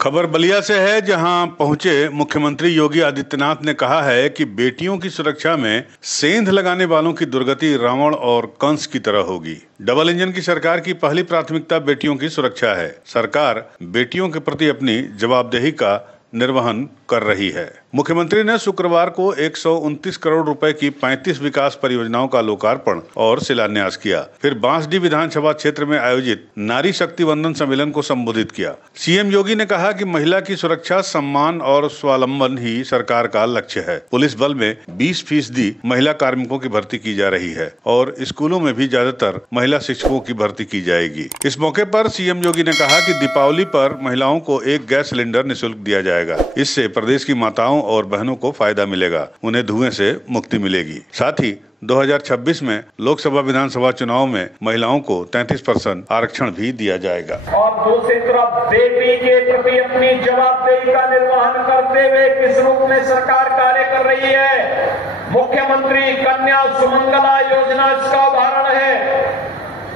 खबर बलिया से है, जहां पहुंचे मुख्यमंत्री योगी आदित्यनाथ ने कहा है कि बेटियों की सुरक्षा में सेंध लगाने वालों की दुर्गति रावण और कंस की तरह होगी। डबल इंजन की सरकार की पहली प्राथमिकता बेटियों की सुरक्षा है। सरकार बेटियों के प्रति अपनी जवाबदेही का निर्वहन कर रही है। मुख्यमंत्री ने शुक्रवार को 129 करोड़ रुपए की 35 विकास परियोजनाओं का लोकार्पण और शिलान्यास किया। फिर बांसडीह विधानसभा क्षेत्र में आयोजित नारी शक्ति वंदन सम्मेलन को संबोधित किया। सीएम योगी ने कहा कि महिला की सुरक्षा, सम्मान और स्वावलंबन ही सरकार का लक्ष्य है। पुलिस बल में 20% महिला कार्मिकों की भर्ती की जा रही है और स्कूलों में भी ज्यादातर महिला शिक्षकों की भर्ती की जाएगी। इस मौके पर सीएम योगी ने कहा कि दीपावली पर महिलाओं को एक गैस सिलेंडर निःशुल्क दिया जाएगा। इससे प्रदेश की माताओं और बहनों को फायदा मिलेगा, उन्हें धुएं से मुक्ति मिलेगी। साथ ही 2026 में लोकसभा विधानसभा चुनाव में महिलाओं को 33% आरक्षण भी दिया जाएगा। और दूसरी तरफ बेटी के प्रति अपनी जवाबदेही का निर्वहन करते हुए किस रूप में सरकार कार्य कर रही है। मुख्यमंत्री कन्या सुमंगला योजना इसका उदाहरण है।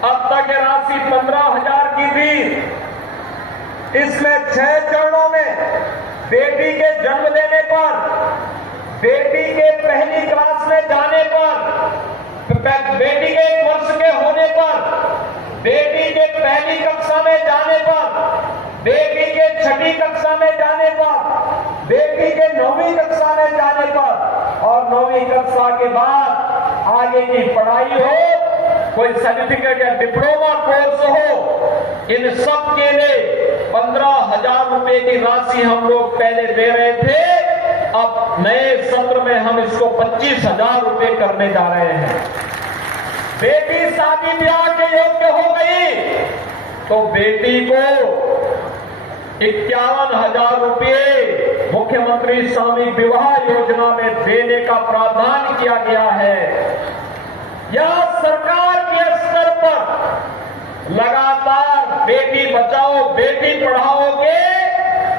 अब तक ये राशि 15,000 की थी। इसमें 6 चरणों में बेटी के जन्म लेने पर, बेटी के पहली क्लास में जाने पर, बेटी के 1 वर्ष के होने पर, बेटी के पहली कक्षा में जाने पर, बेटी के 6ठी कक्षा में जाने पर, बेटी के 9वीं कक्षा में जाने पर और 9वीं कक्षा के बाद आगे की पढ़ाई हो, कोई सर्टिफिकेट या डिप्लोमा कोर्स हो, इन सब के लिए 15,000 रुपए की राशि हम लोग पहले दे रहे थे। अब नए सत्र में हम इसको 25,000 रुपए करने जा रहे हैं। बेटी शादी ब्याह के योग्य हो गई तो बेटी को 51,000 रुपए मुख्यमंत्री स्वामी विवाह योजना में देने का प्रावधान किया गया है। यह सरकार के स्तर पर लगातार बेटी बचाओ बेटी पढ़ाओ के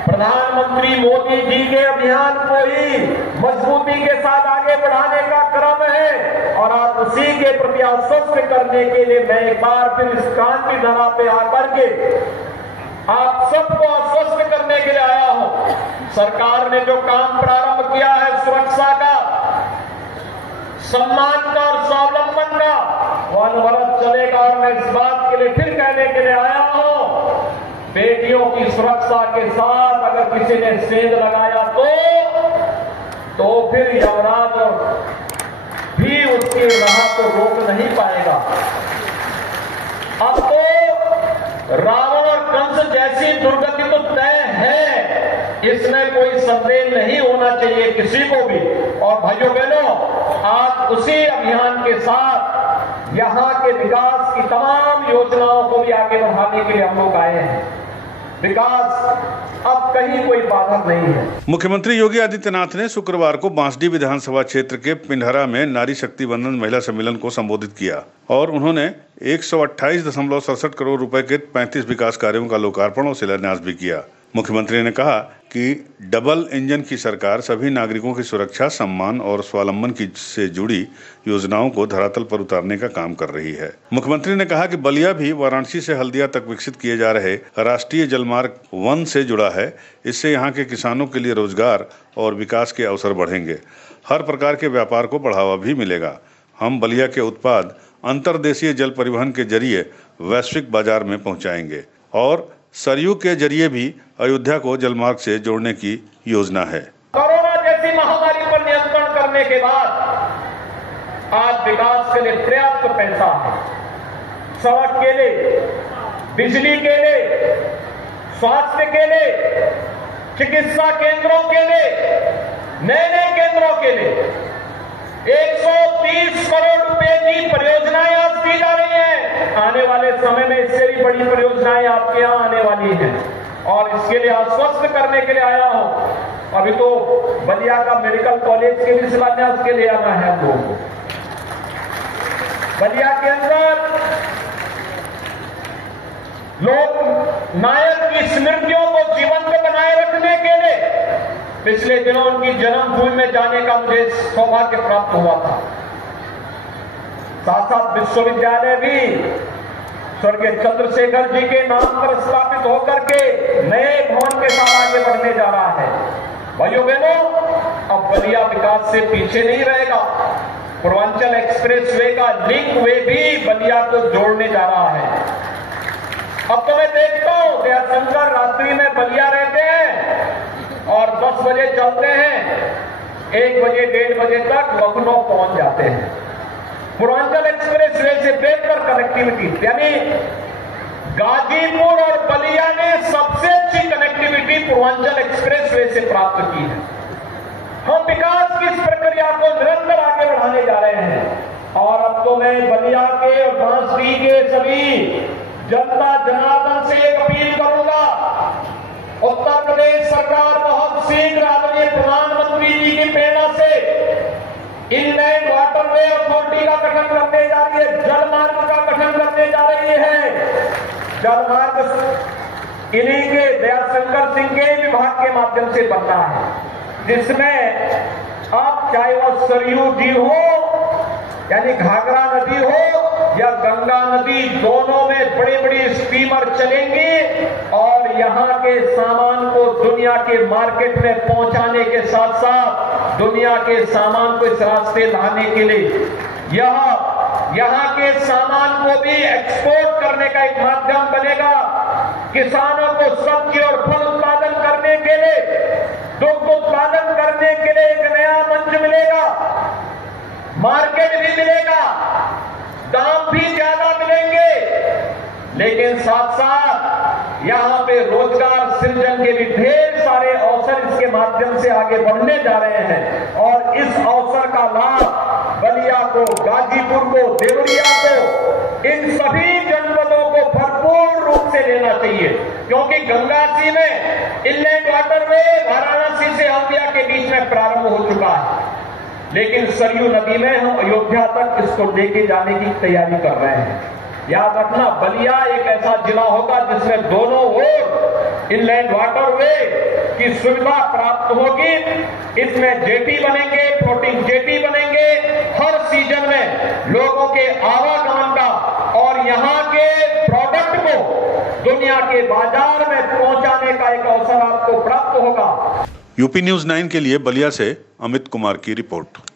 प्रधानमंत्री मोदी जी के अभियान को ही मजबूती के साथ आगे बढ़ाने का क्रम है और आप उसी के प्रति आश्वस्त करने के लिए मैं एक बार फिर इस क्रांति धारा पे आकर के आप सबको आश्वस्त करने के लिए आया हूं। सरकार ने जो काम प्रारंभ किया है सुरक्षा का, सम्मान का और स्वावलंबन का, वो अनवरत चलेगा और मैं इस बात के लिए फिर कहने के लिए आया हूं, बेटियों की सुरक्षा के साथ अगर किसी ने सेंध लगाया तो फिर यमराज भी उसकी राह को रोक नहीं पाएगा। अब तो रावण और कंस जैसी दुर्गति तो तय है, इसमें कोई संदेह नहीं होना चाहिए किसी को भी। और भाइयों बहनों, आज उसी अभियान के साथ यहां के विकास की तमाम योजनाओं को भी आगे बढ़ाने के लिए हम लोग आए हैं। विकास अब कहीं कोई बाधक नहीं है। मुख्यमंत्री योगी आदित्यनाथ ने शुक्रवार को बांसडीह विधानसभा क्षेत्र के पिंडहरा में नारी शक्ति वंदन महिला सम्मेलन को संबोधित किया और उन्होंने 128.67 करोड़ रुपए के 35 विकास कार्यों का लोकार्पण और शिलान्यास भी किया। मुख्यमंत्री ने कहा कि डबल इंजन की सरकार सभी नागरिकों की सुरक्षा, सम्मान और स्वावलंबन की से जुड़ी योजनाओं को धरातल पर उतारने का काम कर रही है। मुख्यमंत्री ने कहा कि बलिया भी वाराणसी से हल्दिया तक विकसित किए जा रहे राष्ट्रीय जलमार्ग 1 से जुड़ा है। इससे यहाँ के किसानों के लिए रोजगार और विकास के अवसर बढ़ेंगे। हर प्रकार के व्यापार को बढ़ावा भी मिलेगा। हम बलिया के उत्पाद अंतर्देशीय जल परिवहन के जरिए वैश्विक बाजार में पहुँचाएंगे और सरयू के जरिए भी अयोध्या को जलमार्ग से जोड़ने की योजना है। कोरोना जैसी महामारी पर नियंत्रण करने के बाद आज विकास के लिए पर्याप्त पैसा है। सड़क के लिए, बिजली के लिए, स्वास्थ्य के लिए, चिकित्सा केंद्रों के लिए, नए केंद्रों के लिए 130 करोड़ रुपए की परियोजनाएं आज की जा रही हैं। आने वाले समय में इससे भी बड़ी परियोजनाएं आपके यहां आने वाली हैं और इसके लिए आश्वस्त करने के लिए आया हूं। अभी तो बलिया का मेडिकल कॉलेज के भी शिलान्यास के लिए आना है हम लोगों को। बलिया के अंदर लोग नायक की स्मृतियों को जीवंत बनाए रखने के लिए पिछले दिनों उनकी जन्मभूमि में जाने का मुझे सौभाग्य प्राप्त हुआ था। साथ साथ विश्वविद्यालय भी स्वर्गीय चंद्रशेखर जी के नाम पर स्थापित होकर के नए भवन के साथ भाइयों बहनों, अब बलिया विकास से पीछे नहीं रहेगा। पूर्वांचल एक्सप्रेसवे का लिंक वे भी बलिया को जोड़ने जा रहा है। अब तो मैं देखता हूं दयाशंकर रात्रि में बलिया रहते हैं और 10 बजे चलते हैं, 1 बजे 1:30 बजे तक लखनऊ पहुंच जाते हैं। पूर्वांचल एक्सप्रेसवे से बेहतर कनेक्टिविटी, यानी गाजीपुर और बलिया ने सबसे अच्छी कनेक्टिविटी पूर्वांचल एक्सप्रेसवे से प्राप्त की है। हम विकास की इस प्रक्रिया को निरंतर आगे बढ़ाने जा रहे हैं और अब तो मैं बलिया के और बांसुरी के सभी जनता जनार्दन से एक अपील करूंगा। उत्तर प्रदेश सरकार बहुत शीघ्र आदरणीय प्रधानमंत्री जी की प्रेरणा से इनलैंड वाटरवे अथॉरिटी का गठन करने जा रही है, जलमार्ग का गठन करने जा रही है। जलमार्ग इन्हीं के दयाशंकर सिंह के विभाग के माध्यम से बनना है, जिसमें अब चाहे वह सरयू जी हो यानी घाघरा नदी हो या गंगा नदी, दोनों में बड़ी बड़ी स्टीमर चलेंगी और यहाँ के सामान को दुनिया के मार्केट में पहुंचाने के साथ साथ दुनिया के सामान को इस रास्ते लाने के लिए यहाँ के सामान को भी एक्सपोर्ट करने का एक माध्यम बनेगा। किसानों को सब्जी और फल उत्पादन करने के लिए, दुग्ध उत्पादन करने के लिए एक नया मंच मिलेगा, मार्केट भी मिलेगा, दाम भी ज्यादा मिलेंगे, लेकिन साथ साथ यहाँ पे रोजगार सृजन के भी ढेर सारे अवसर इसके माध्यम से आगे बढ़ने जा रहे हैं। और इस अवसर का लाभ बलिया को, गाजीपुर को, देवरिया को, इन सभी जनपदों को भरपूर रूप से लेना चाहिए, क्योंकि गंगासी में इनलैंड वाटरवे वाराणसी से हल्दिया के बीच में प्रारंभ हो चुका है, लेकिन सरयू नदी में हम अयोध्या तक इसको लेके जाने की तैयारी कर रहे हैं। याद रखना, बलिया एक ऐसा जिला होगा जिसमें दोनों ओर इनलैंड वाटरवे की सुविधा प्राप्त होगी। इसमें जेटी बनेंगे, फ्लोटिंग जेटी बनेंगे, हर सीजन में लोगों के आवागमन का और यहाँ के प्रोडक्ट को दुनिया के बाजार में पहुंचाने का एक अवसर आपको प्राप्त होगा। यूपी न्यूज़ 9 के लिए बलिया से अमित कुमार की रिपोर्ट।